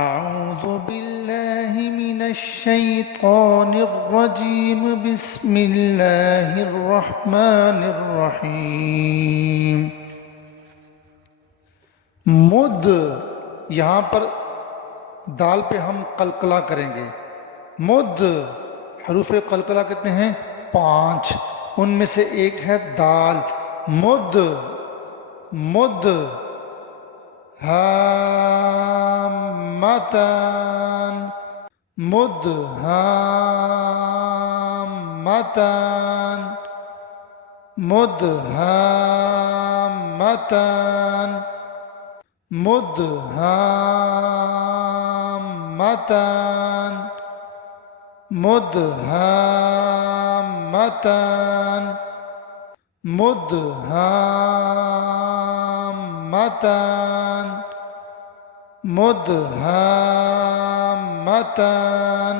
أعوذ بالله من الشيطان الرجيم بسم الله الرحمن الرحیم۔ مد، یہاں پر دال پہ ہم قلقلہ کریں گے۔ مد، حروف قلقلہ کتنے ہیں؟ 5، ان میں سے ایک ہے دال۔ مد مد ہامتان، مد ہامتان، مد ہامتان، مد ہامتان، مد ہامتان، مد ہامتان، مد ہامتان،